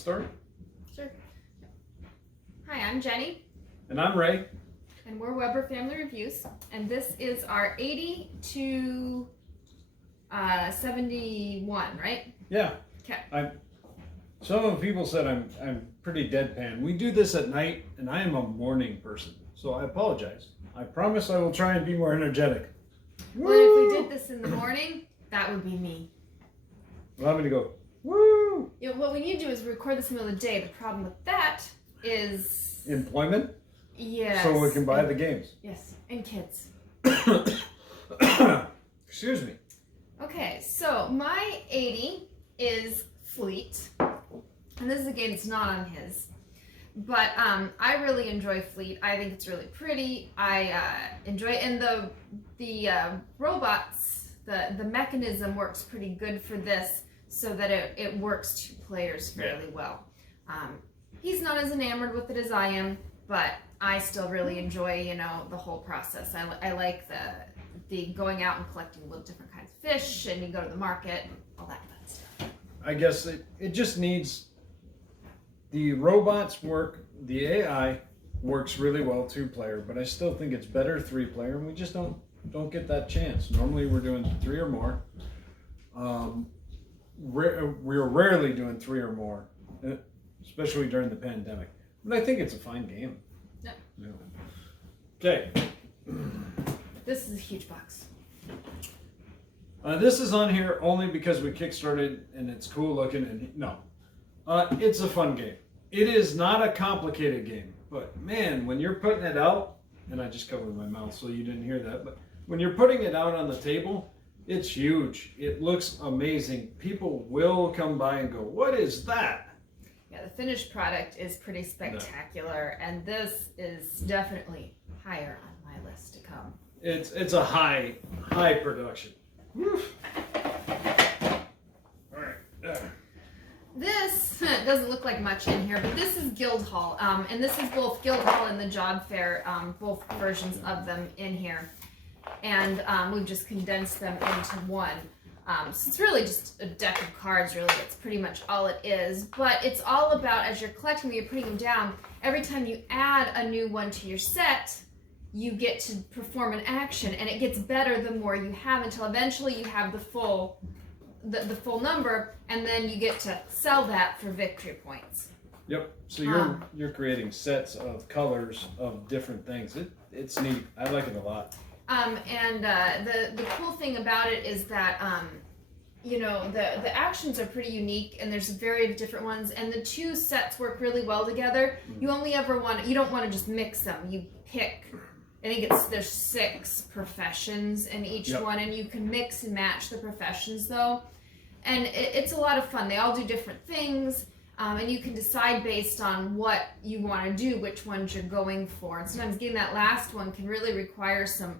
start? Sure. Hi, I'm Jenny. And I'm Ray. And we're Weber Family Reviews. And this is our 80 to 71, right? Yeah. Okay. Some of the people said I'm pretty deadpan. We do this at night, and I am a morning person, so I apologize. I promise I will try and be more energetic. Well, if we did this in the morning, that would be me. Allow me to go, woo! You know, what we need to do is record this in the middle of the day. The problem with that is... Employment? Yes. So we can buy the games. Yes, and kids. Excuse me. Okay, so my 80 is Fleet. And this is a game that's not on his. But I really enjoy Fleet. I think it's really pretty. I enjoy it. And the robots, the mechanism works pretty good for this so that it works two players fairly well. He's not as enamored with it as I am, but I still really enjoy, you know, the whole process. I like the going out and collecting little different kinds of fish, and you go to the market, all that fun stuff. I guess it just needs... The robots work, the AI works really well two-player, but I still think it's better three-player, and we just don't get that chance. Normally we're doing 3 or more. We're rarely doing 3 or more, especially during the pandemic. But I think it's a fine game. Yep. Yeah. Okay. This is a huge box. This is on here only because we kickstarted and it's cool looking, and no. It's a fun game. It is not a complicated game, but man, when you're putting it out, and I just covered my mouth so you didn't hear that, but when you're putting it out on the table, it's huge. It looks amazing. People will come by and go, what is that? Yeah, the finished product is pretty spectacular, and this is definitely higher on my list to come. It's a high production. Woo. All right. This doesn't look like much in here, but this is Guildhall, and this is both Guildhall and the Job Fair, both versions of them in here, and we've just condensed them into one. So it's really just a deck of cards, really. It's pretty much all it is, but it's all about, as you're collecting them, you're putting them down, every time you add a new one to your set, you get to perform an action, and it gets better the more you have, until eventually you have the full number, and then you get to sell that for victory points. Yep. So you're creating sets of colors of different things. It's neat. I like it a lot. And the cool thing about it is that you know, the actions are pretty unique, and there's a variety of different ones, and the two sets work really well together. You only ever you don't want to just mix them. You pick. I think there's 6 professions in each one, and you can mix and match the professions though, and it's a lot of fun. They all do different things, and you can decide based on what you want to do, which ones you're going for. And sometimes getting that last one can really require some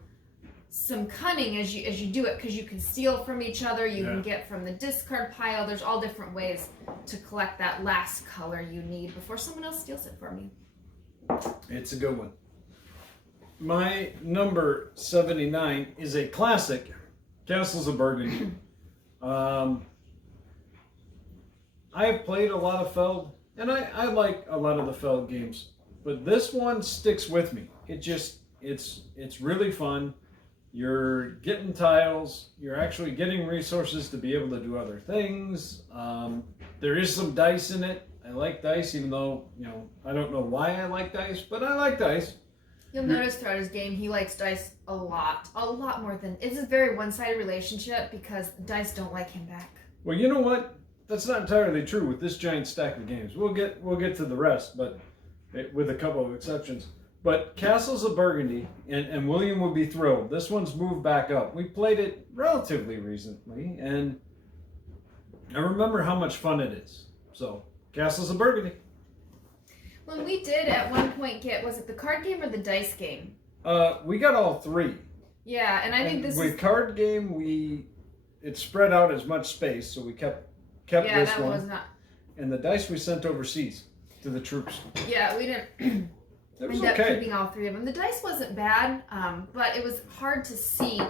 cunning as you do it, because you can steal from each other, you can get from the discard pile. There's all different ways to collect that last color you need before someone else steals it from you. It's a good one. My number 79 is a classic, Castles of Burgundy. I have played a lot of Feld, and I like a lot of the Feld games, but this one sticks with me. It's really fun. You're getting tiles. You're actually getting resources to be able to do other things. There is some dice in it. I like dice, even though, you know, I don't know why I like dice, but I like dice. You'll notice throughout his game, he likes dice a lot more than... It's a very one-sided relationship because dice don't like him back. Well, you know what? That's not entirely true with this giant stack of games. We'll get to the rest, but with a couple of exceptions. But Castles of Burgundy, and William would be thrilled. This one's moved back up. We played it relatively recently, and I remember how much fun it is. So, Castles of Burgundy. When we did at one point was it the card game or the dice game? We got all 3. Yeah, and I think this with card game, it spread out as much space, so we kept this that one. Was not. And the dice we sent overseas to the troops. Yeah, we didn't It was end up okay. keeping all 3 of them. The dice wasn't bad, but it was hard to see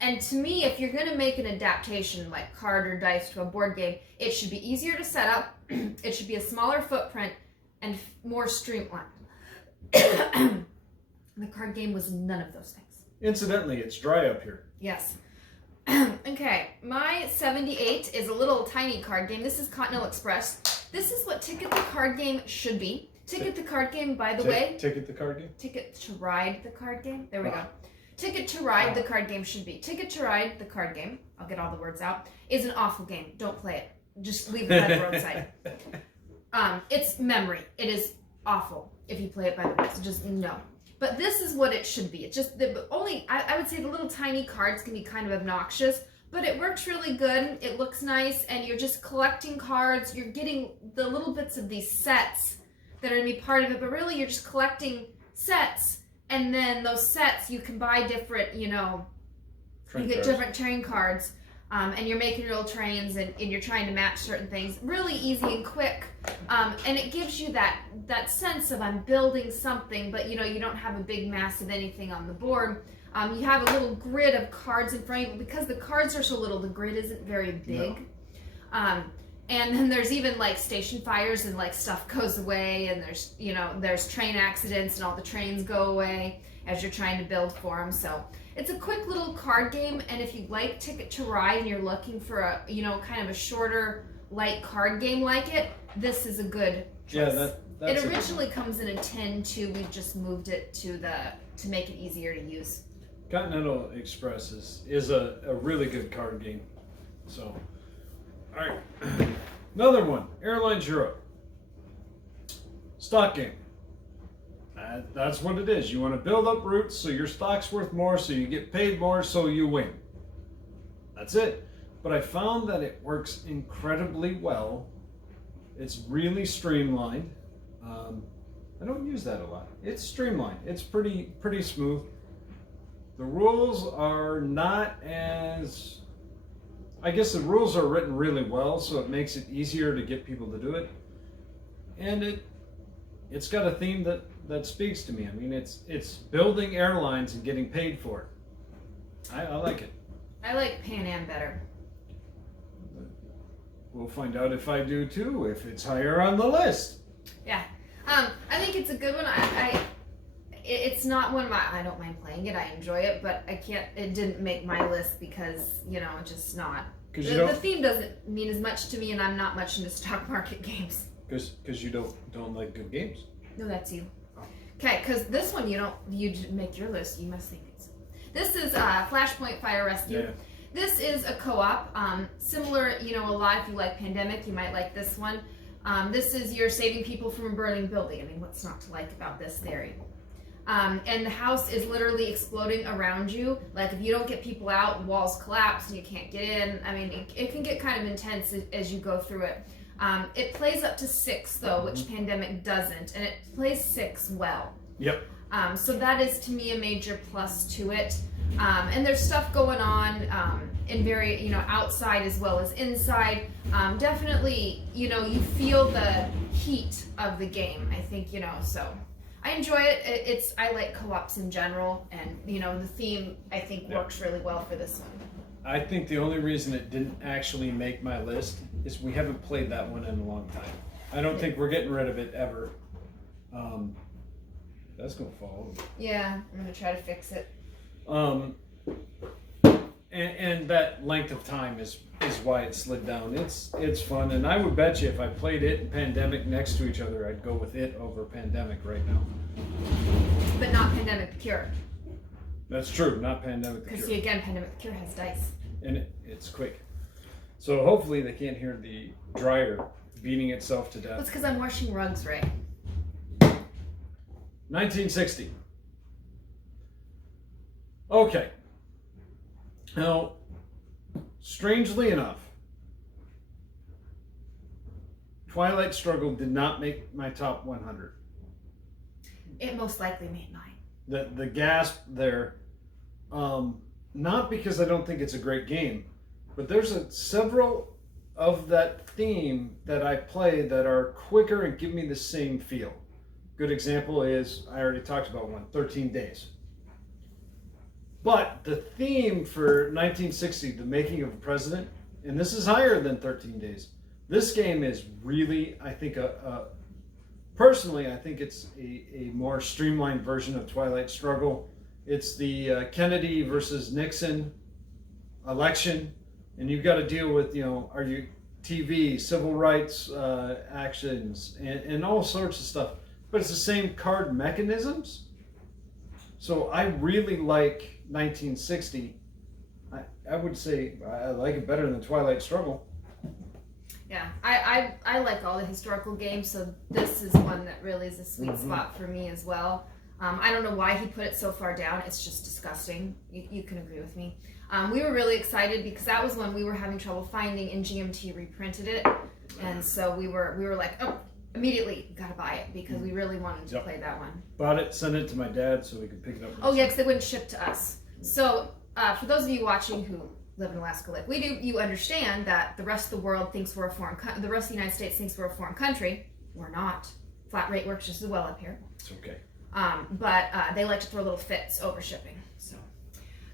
And to me, if you're going to make an adaptation like card or dice to a board game, it should be easier to set up, it should be a smaller footprint, and more streamlined. The card game was none of those things. Incidentally, it's dry up here. Yes. Okay, my 78 is a little tiny card game. This is Continental Express. This is what Ticket the Card Game should be. Ticket the Card Game, by the way. Ticket the Card Game? Ticket to Ride the Card Game. There we go. Ticket to Ride the Card Game should be. Ticket to Ride the Card Game, I'll get all the words out, is an awful game. Don't play it. Just leave it by the roadside. It's memory. It is awful if you play it by the roadside. Just no. But this is what it should be. It's just I would say the little tiny cards can be kind of obnoxious, but it works really good. It looks nice, and you're just collecting cards. You're getting the little bits of these sets that are going to be part of it, but really you're just collecting sets, and then those sets you can buy different, you get different train cards, and you're making real trains, and you're trying to match certain things. Really easy and quick, and it gives you that sense of I'm building something, but you don't have a big mass of anything on the board. You have a little grid of cards in front of you, but because the cards are so little, the grid isn't very big. No. And then there's even like station fires, and like stuff goes away, and there's train accidents, and all the trains go away as you're trying to build for them. So it's a quick little card game, and if you like Ticket to Ride and you're looking for a kind of a shorter, light card game like it, this is a good choice. Yeah, that's it originally comes in a tin too. We've just moved it to make it easier to use. Continental Express is a really good card game. So, all right, another one, Airlines Europe. Stock game. That's what it is. You want to build up routes so your stock's worth more, so you get paid more, so you win. That's it. But I found that it works incredibly well. It's really streamlined. I don't use that a lot. It's streamlined. It's pretty smooth. The rules are not as... I guess the rules are written really well, so it makes it easier to get people to do it. And it's got a theme that speaks to me. I mean, it's building airlines and getting paid for it. I like it. I like Pan Am better. We'll find out if I do too, if it's higher on the list. Yeah. I think it's a good one. It's not one of my, I don't mind playing it, I enjoy it, but it didn't make my list because, just not. The theme doesn't mean as much to me, and I'm not much into stock market games. Because you don't like good games? No, that's you. Okay, because this one you make your list, you must think it's. This is Flashpoint Fire Rescue. Yeah. This is a co-op, similar, a lot if you like Pandemic, you might like this one. This is you're saving people from a burning building. I mean, what's not to like about this theory? And the house is literally exploding around you. Like if you don't get people out, walls collapse and you can't get in. I mean, it can get kind of intense as you go through it. It plays up to 6 though, which Pandemic doesn't, and it plays 6 well. Yep. So that is to me a major plus to it. And there's stuff going on in very, outside as well as inside. Definitely, you feel the heat of the game. I think, so. I enjoy it. I like co-ops in general, and the theme I think works really well for this one. I think the only reason it didn't actually make my list is we haven't played that one in a long time. I don't think we're getting rid of it ever. That's gonna fall over. Yeah, I'm gonna try to fix it. And that length of time is why it slid down. It's fun, and I would bet you if I played it and Pandemic next to each other, I'd go with it over Pandemic right now. But not Pandemic the Cure. That's true, not Pandemic the Cure. Because see, again, Pandemic the Cure has dice. And it's quick. So hopefully they can't hear the dryer beating itself to death. That's because I'm washing rugs, Ray. 1960. Okay. Now, strangely enough, Twilight Struggle did not make my top 100. It most likely made mine. The gasp there, not because I don't think it's a great game, but there's several of that theme that I play that are quicker and give me the same feel. Good example is, I already talked about one, 13 Days. But the theme for 1960, the making of a president, and this is higher than 13 days. This game is really, I think, personally, I think it's a more streamlined version of Twilight Struggle. It's the Kennedy versus Nixon election, and you've got to deal with, are you TV, civil rights actions, and all sorts of stuff. But it's the same card mechanisms. So I really like 1960. I would say I like it better than Twilight Struggle. Yeah, I like all the historical games, so this is one that really is a sweet spot for me as well. I don't know why he put it so far down. It's just disgusting. You can agree with me. We were really excited because that was when we were having trouble finding, and GMT reprinted it, and so we were like, oh, immediately gotta buy it because we really wanted to play that one. Bought it, sent it to my dad so we could pick it up. Oh yeah, because they wouldn't ship to us. So for those of you watching who live in Alaska like we do, you understand that the rest of the world thinks we're a foreign the rest of the United States thinks we're a foreign country. We're not. Flat rate works just as well up here. It's okay. But they like to throw little fits over shipping. So,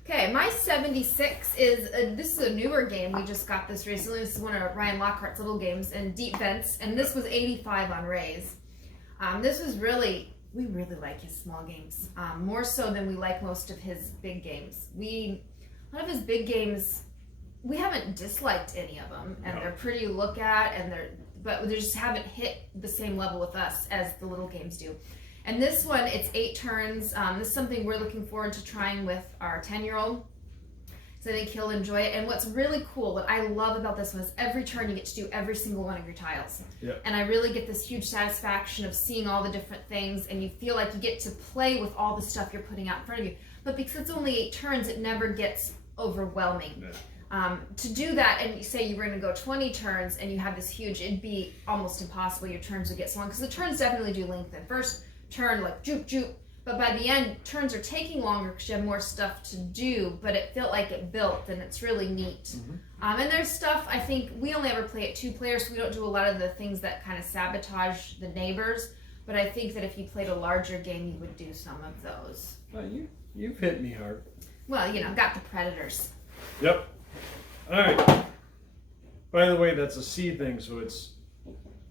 okay, my 76 is this is a newer game. We just got this recently. This is one of Ryan Lockhart's little games, and Deep Vents, and this was 85 on Ray's. This was we really like his small games, more so than we like most of his big games. A lot of his big games, we haven't disliked any of them, and they're pretty to look at, but they just haven't hit the same level with us as the little games do. And this one, it's 8 turns. This is something we're looking forward to trying with our 10-year-old. So I think he'll enjoy it. And what's really cool, what I love about this one is every turn you get to do every single one of your tiles. Yep. And I really get this huge satisfaction of seeing all the different things, and you feel like you get to play with all the stuff you're putting out in front of you. But because it's only 8 turns, it never gets overwhelming. Yeah. To do that, and you say you were going to go 20 turns, and you have this huge, it'd be almost impossible. Your turns would get so long, because the turns definitely do lengthen. First turn, like joop joop, but by the end, turns are taking longer because you have more stuff to do, but it felt like it built, and it's really neat. And there's stuff, I think, we only ever play it 2 players, so we don't do a lot of the things that kind of sabotage the neighbors, but I think that if you played a larger game, you would do some of those. Well, you've hit me hard. Well, got the predators. Yep. All right. By the way, that's a sea thing, so it's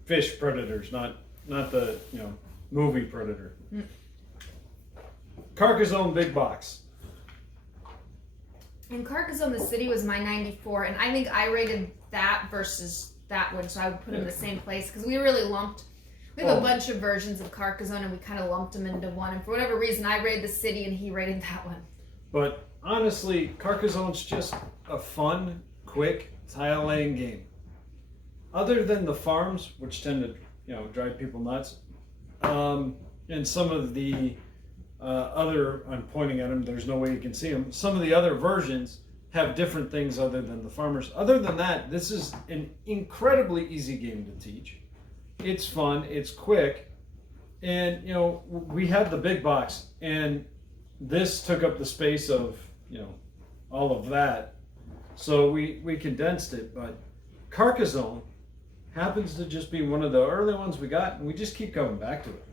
fish predators, not the movie Predator. Carcassonne Big Box. And Carcassonne, the city, was my 94, and I think I rated that versus that one, so I would put them in the same place, because we really lumped. We have a bunch of versions of Carcassonne, and we kind of lumped them into one, and for whatever reason, I rated the city, and he rated that one. But honestly, Carcassonne's just a fun, quick tile-laying game. Other than the farms, which tend to drive people nuts, and some of the I'm pointing at them, there's no way you can see them. Some of the other versions have different things other than the farmers. Other than that, this is an incredibly easy game to teach. It's fun, it's quick, and we had the big box, and this took up the space of all of that, so we condensed it. But Carcassonne happens to just be one of the early ones we got, and we just keep coming back to it.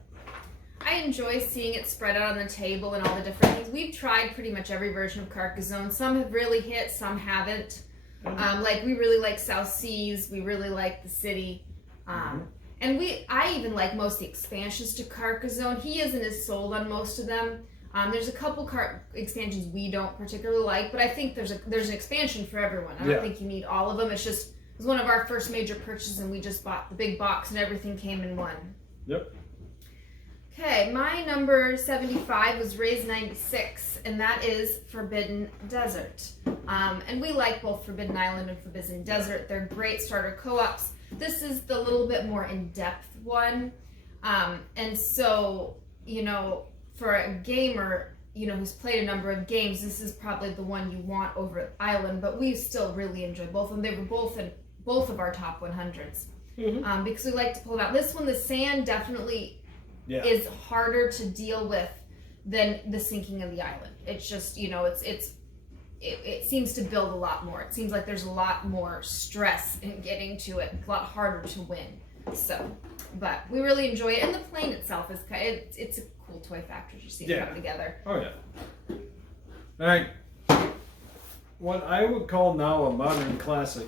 I enjoy seeing it spread out on the table and all the different things. We've tried pretty much every version of Carcassonne. Some have really hit, some haven't. Like we really like South Seas, we really like the city. And I even like most of the expansions to Carcassonne. He isn't as sold on most of them. There's a couple expansions we don't particularly like, but I think there's an expansion for everyone. I don't think you need all of them. It was one of our first major purchases, and we just bought the big box, and everything came in one. Yep. Okay, my number 75 was Ray's 96, and that is Forbidden Desert. And we like both Forbidden Island and Forbidden Desert. They're great starter co-ops. This is the little bit more in-depth one. And so, for a gamer, who's played a number of games, this is probably the one you want over Island, but we still really enjoy both of them. They were both in both of our top 100s. Because we like to pull it out. This one, the sand definitely is harder to deal with than the sinking of the island. It's just, it seems to build a lot more. It seems like there's a lot more stress in getting to it, a lot harder to win. So, but we really enjoy it, and the plane itself is it's a cool toy factory. You see it come together. Oh yeah. All right. What I would call now a modern classic,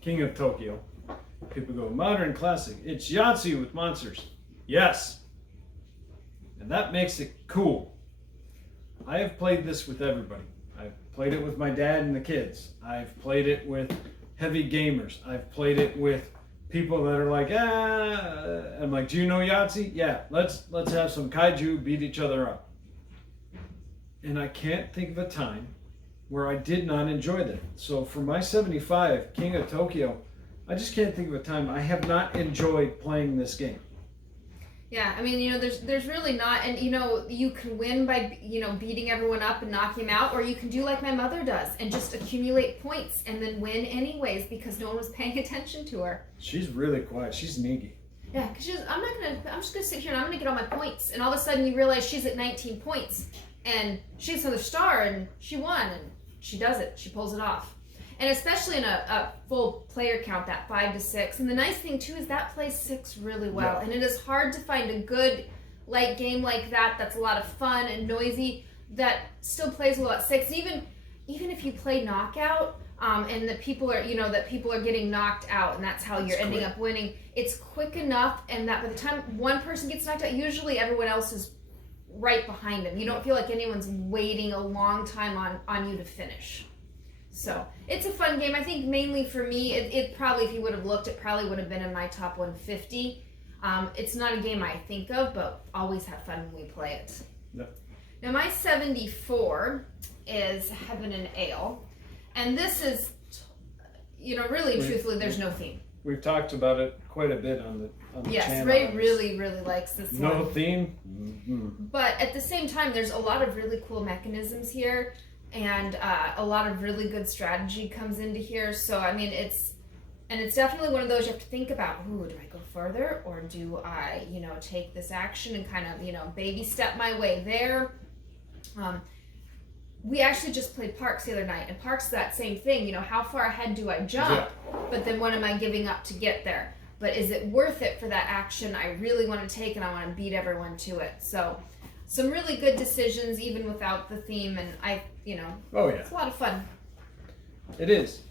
King of Tokyo. People go, modern classic. It's Yahtzee with monsters. Yes. And that makes it cool. I have played this with everybody. I've played it with my dad and the kids. I've played it with heavy gamers. I've played it with people that are like, I'm like, do you know Yahtzee? Yeah, let's have some kaiju beat each other up. And I can't think of a time where I did not enjoy that. So for my 75 King of Tokyo, I just can't think of a time I have not enjoyed playing this game. Yeah, I mean, there's really not, and you can win by, beating everyone up and knocking them out, or you can do like my mother does and just accumulate points and then win anyways because no one was paying attention to her. She's really quiet. She's needy. Yeah, because I'm just gonna sit here and I'm gonna get all my points, and all of a sudden you realize she's at 19 points, and she gets another star, and she won, and she does it. She pulls it off. And especially in a full player count, that 5 to 6. And the nice thing too is that plays 6 really well. Yeah. And it is hard to find a good light game like that that's a lot of fun and noisy that still plays well at 6. Even if you play knockout, and that people are getting knocked out, and that's how you're ending up winning. It's quick enough, and that by the time one person gets knocked out, usually everyone else is right behind them. You don't feel like anyone's waiting a long time on you to finish. So it's a fun game. I think mainly for me, it probably, if you would have looked, it probably would have been in my top 150. It's not a game I think of, but always have fun when we play it. No. Now my 74 is Heaven and Ale, and this is, really truthfully, there's no theme. We've talked about it quite a bit on the channel. Yes, Ray really likes this one. No theme. Mm-hmm. But at the same time, there's a lot of really cool mechanisms here. And a lot of really good strategy comes into here. So, I mean, it's definitely one of those you have to think about. Ooh, do I go further? Or do I, take this action and kind of, baby step my way there? We actually just played Parks the other night. And Parks, that same thing. How far ahead do I jump? Yeah. But then what am I giving up to get there? But is it worth it for that action I really want to take and I want to beat everyone to it? So, some really good decisions even without the theme, and oh yeah, it's a lot of fun. It is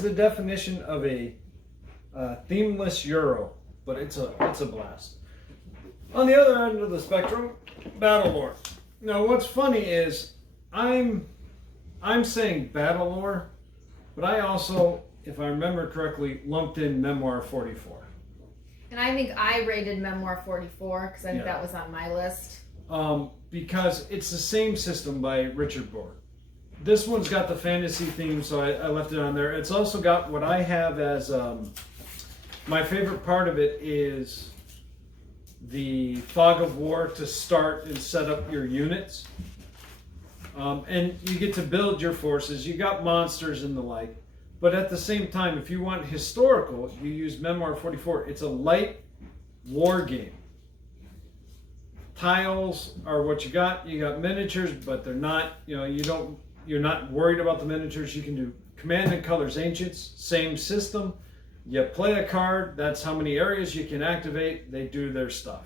the definition of a themeless Euro, but it's a blast. On the other end of the spectrum, BattleLore. Now what's funny is I'm saying BattleLore, but I also, if I remember correctly, lumped in Memoir 44. And I think I rated Memoir 44 because I think that was on my list. Because it's the same system by Richard Bohr. This one's got the fantasy theme, so I left it on there. It's also got what I have as my favorite part of it is the fog of war to start and set up your units. And you get to build your forces. You got monsters and the like. But at the same time, if you want historical, you use Memoir 44. It's a light war game. Tiles are what you got. You got miniatures, but they're not, you're not worried about the miniatures. You can do Command and Colors Ancients, same system. You play a card, that's how many areas you can activate. They do their stuff.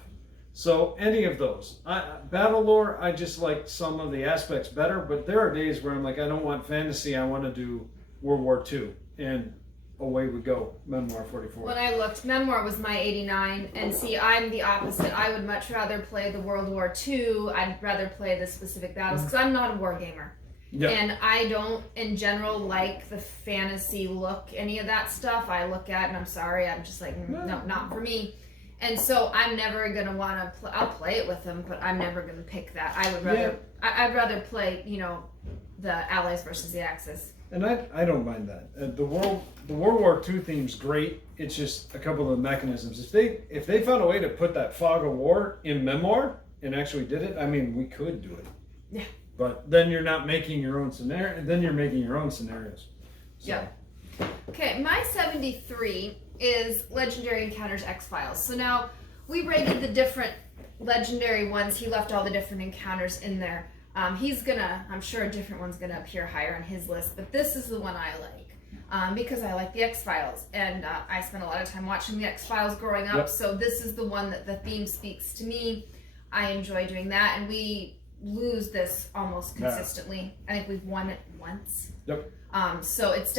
So any of those. BattleLore, I just like some of the aspects better, but there are days where I'm like, I don't want fantasy, I want to do World War II. And away we go, Memoir 44. When I looked, Memoir was my 89, and see, I'm the opposite. I would much rather play the World War II. I'd rather play the specific battles, because I'm not a war gamer. Yep. And I don't, in general, like the fantasy look, any of that stuff. I look at, and I'm sorry, I'm just like, no, not for me. And so I'm never going to want to play, I'll play it with them, but I'm never going to pick that. I would rather, I'd rather play, the Allies versus the Axis. And I don't mind that. The World War II theme's great. It's just a couple of the mechanisms. If they found a way to put that fog of war in Memoir and actually did it, I mean, we could do it. Yeah. But then you're not making your own scenario. Then you're making your own scenarios. So. Yeah. Okay, my 73 is Legendary Encounters X-Files. So now we rated the different legendary ones. He left all the different encounters in there. I'm sure a different one's gonna appear higher on his list, but this is the one I like because I like the X-Files, and I spent a lot of time watching the X-Files growing up. Yep. So this is the one that the theme speaks to me. I enjoy doing that, and we lose this almost consistently. I think we've won it once. Yep. So it's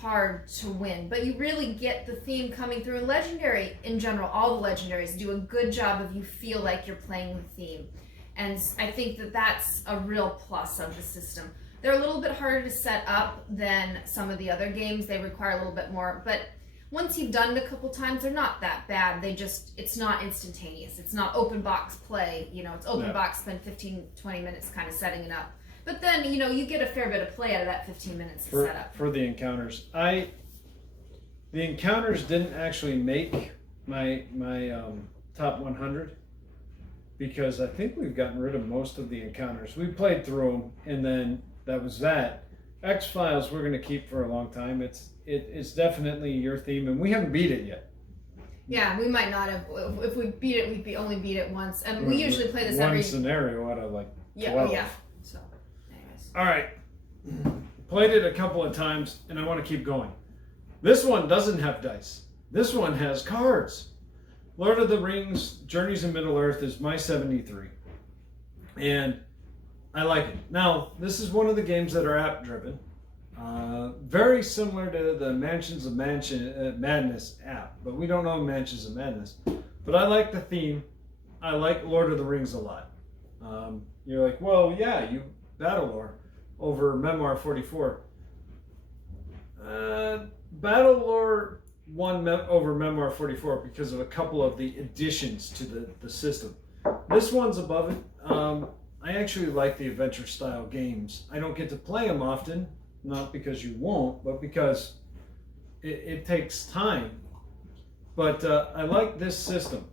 hard to win, but you really get the theme coming through. And Legendary, in general, all the Legendaries do a good job of you feel like you're playing the theme. And I think that that's a real plus of the system. They're a little bit harder to set up than some of the other games. They require a little bit more, but once you've done it a couple times, they're not that bad. It's not instantaneous. It's not open box play. It's open box, spend 15, 20 minutes kind of setting it up. But then, you get a fair bit of play out of that 15 minutes to set up. For the encounters. The encounters didn't actually make my top 100 because I think we've gotten rid of most of the encounters. We played through them, and then that was that. X-Files we're going to keep for a long time. It's definitely your theme, and we haven't beat it yet. Yeah, we might not have. If we beat it, we'd only beat it once. And we usually play this every... One scenario out of 12. Yeah. So, anyways. All right. Played it a couple of times, and I want to keep going. This one doesn't have dice. This one has cards. Lord of the Rings, Journeys in Middle-earth is my 73. And I like it. Now, this is one of the games that are app-driven. Very similar to the Mansions of Madness app, but we don't know Mansions of Madness. But I like the theme. I like Lord of the Rings a lot. You're like, well, yeah, you BattleLore over Memoir 44. BattleLore won over Memoir 44 because of a couple of the additions to the system. This one's above it. I actually like the adventure style games. I don't get to play them often, not because you won't, but because it takes time. But I like this system.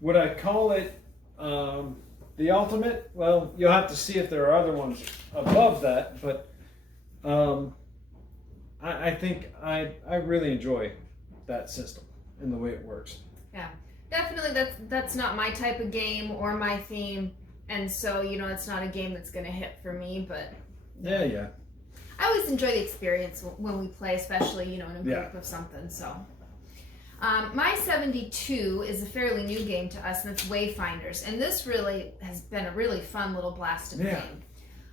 Would I call it the ultimate? Well, you'll have to see if there are other ones above that, but I think I really enjoy that system and the way it works. Yeah, definitely that's not my type of game or my theme, and so it's not a game that's going to hit for me, but yeah. I always enjoy the experience when we play, especially in a group of something. So my 72 is a fairly new game to us, and it's Wayfinders, and this really has been a really fun little blast of a game.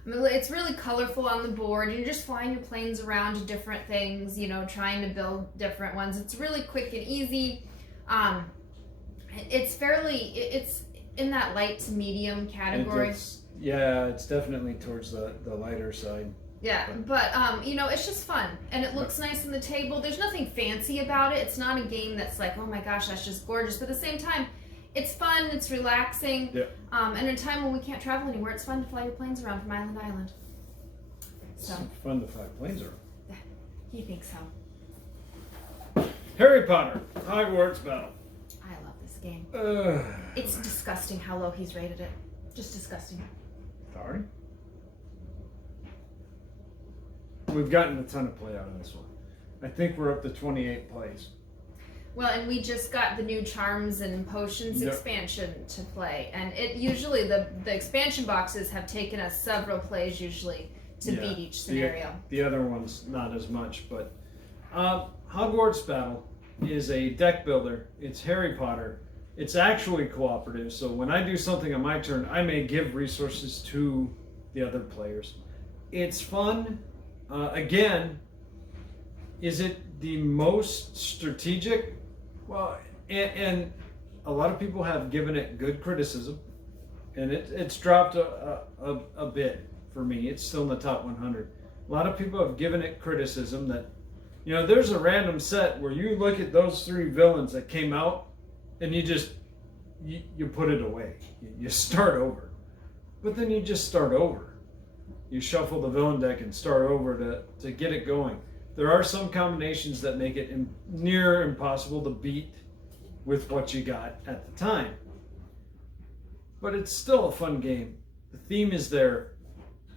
I mean, it's really colorful on the board. You're just flying your planes around to different things, trying to build different ones. It's really quick and easy. It's in that light to medium category. It's definitely towards the lighter side. Yeah, but it's just fun, and it looks nice on the table. There's nothing fancy about it. It's not a game that's like, oh my gosh, that's just gorgeous. But at the same time, it's fun, it's relaxing, and in a time when we can't travel anywhere, it's fun to fly your planes around from island to island. So it's fun to fly planes around. He thinks so. Harry Potter, Hogwarts Battle. I love this game. It's disgusting how low he's rated it. Just disgusting. Sorry. We've gotten a ton of play out of this one. I think we're up to 28 plays. Well, and we just got the new Charms and Potions expansion to play, and it usually the expansion boxes have taken us several plays usually to beat each scenario. The other ones not as much, but Hogwarts Battle is a deck builder. It's Harry Potter. It's actually cooperative, so when I do something on my turn, I may give resources to the other players. It's fun. Again, is it the most strategic? Well, and a lot of people have given it good criticism, and it's dropped a bit for me. It's still in the top 100. A lot of people have given it criticism that, there's a random set where you look at those 3 villains that came out, and you put it away. You start over. But then you just start over. You shuffle the villain deck and start over to get it going. There are some combinations that make it near impossible to beat with what you got at the time. But it's still a fun game. The theme is there,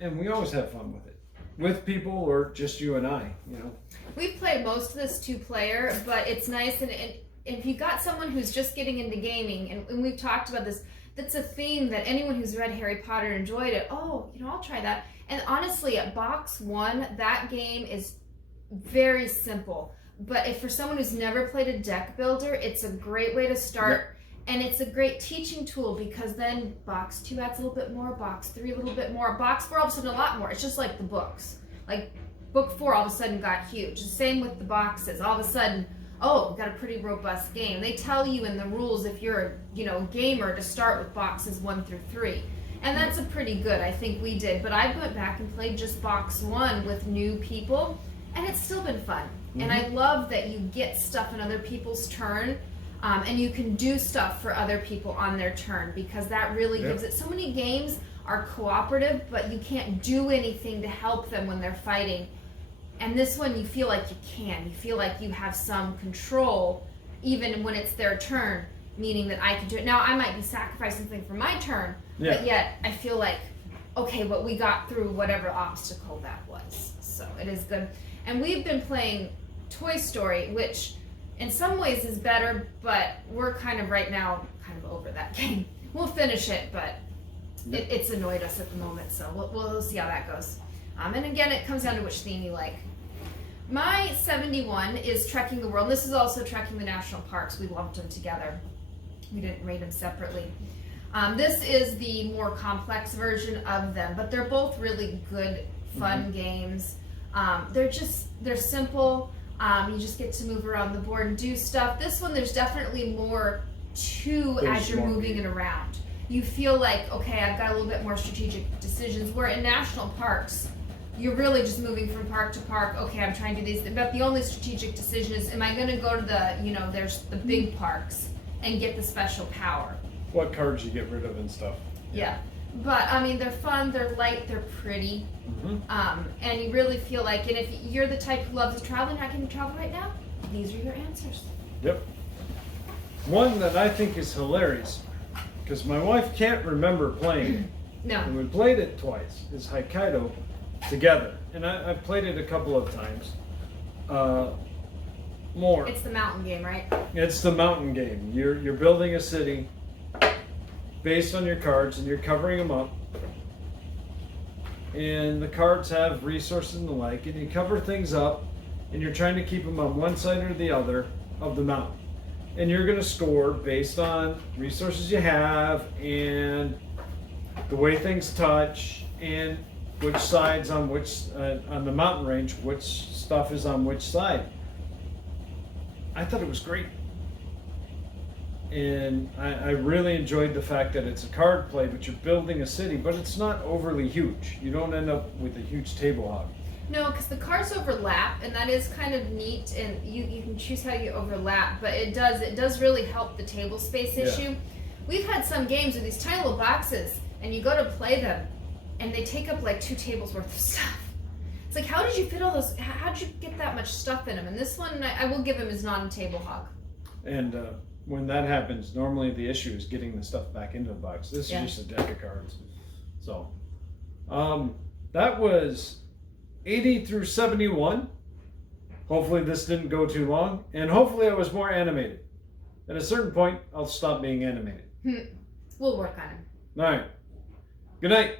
and we always have fun with it. With people or just you and I, We've played most of this 2-player, but it's nice, and if you got someone who's just getting into gaming, and we've talked about this, that's a theme that anyone who's read Harry Potter enjoyed it. Oh, I'll try that. And honestly, at box 1, that game is very simple. But if for someone who's never played a deck builder, it's a great way to start. And it's a great teaching tool because then box 2 adds a little bit more, box 3 a little bit more, box 4 all of a sudden a lot more. It's just like the books. Like book 4 all of a sudden got huge. The same with the boxes. All of a sudden, oh, we've got a pretty robust game. They tell you in the rules if you're a gamer to start with boxes 1 through 3. And that's a pretty good, I think we did. But I went back and played just box 1 with new people, and it's still been fun. And I love that you get stuff in other people's turn, and you can do stuff for other people on their turn, because that really gives it. So many games are cooperative, but you can't do anything to help them when they're fighting. And this one, you feel like you can. You feel like you have some control, even when it's their turn, meaning that I can do it. Now, I might be sacrificing something for my turn, but yet I feel like, okay, but we got through whatever obstacle that was. So it is good. And we've been playing Toy Story, which in some ways is better, but we're kind of right now over that game. We'll finish it, but it's annoyed us at the moment, so we'll see how that goes. And again, it comes down to which theme you like. My 71 is Trekking the World. This is also Trekking the National Parks. We lumped them together. We didn't rate them separately. This is the more complex version of them, but they're both really good, fun games. They're simple. You just get to move around the board and do stuff. This one, there's definitely more as you're moving it around. You feel like, okay, I've got a little bit more strategic decisions, where in national parks, you're really just moving from park to park. Okay, I'm trying to do these, but the only strategic decision is, am I going to go to the, there's the big parks and get the special power? What cards you get rid of and stuff. Yeah. But, I mean, they're fun, they're light, they're pretty, and you really feel like, and if you're the type who loves to travel and not getting to travel right now, these are your answers. Yep. One that I think is hilarious, because my wife can't remember playing it. No. And we played it twice, is Hokkaido together. And I've played it a couple of times. More. It's the mountain game, right? It's the mountain game. You're building a city based on your cards, and you're covering them up. And the cards have resources and the like, and you cover things up, and you're trying to keep them on one side or the other of the mountain. And you're going to score based on resources you have, and the way things touch, and which sides on which, on the mountain range, which stuff is on which side. I thought it was great. And I really enjoyed the fact that it's a card play, but you're building a city, but it's not overly huge. You don't end up with a huge table hog. No, because the cards overlap, and that is kind of neat, and you can choose how you overlap, but it does really help the table space issue. We've had some games with these tiny little boxes, and you go to play them, and they take up like 2 tables worth of stuff. It's like, how did you fit all those, how did you get that much stuff in them? And this one, I will give him, is not a table hog. And when that happens, normally the issue is getting the stuff back into the box. This is just a deck of cards. So, that was 80 through 71. Hopefully this didn't go too long, and hopefully I was more animated. At a certain point, I'll stop being animated. We'll work on it. All right. Good night.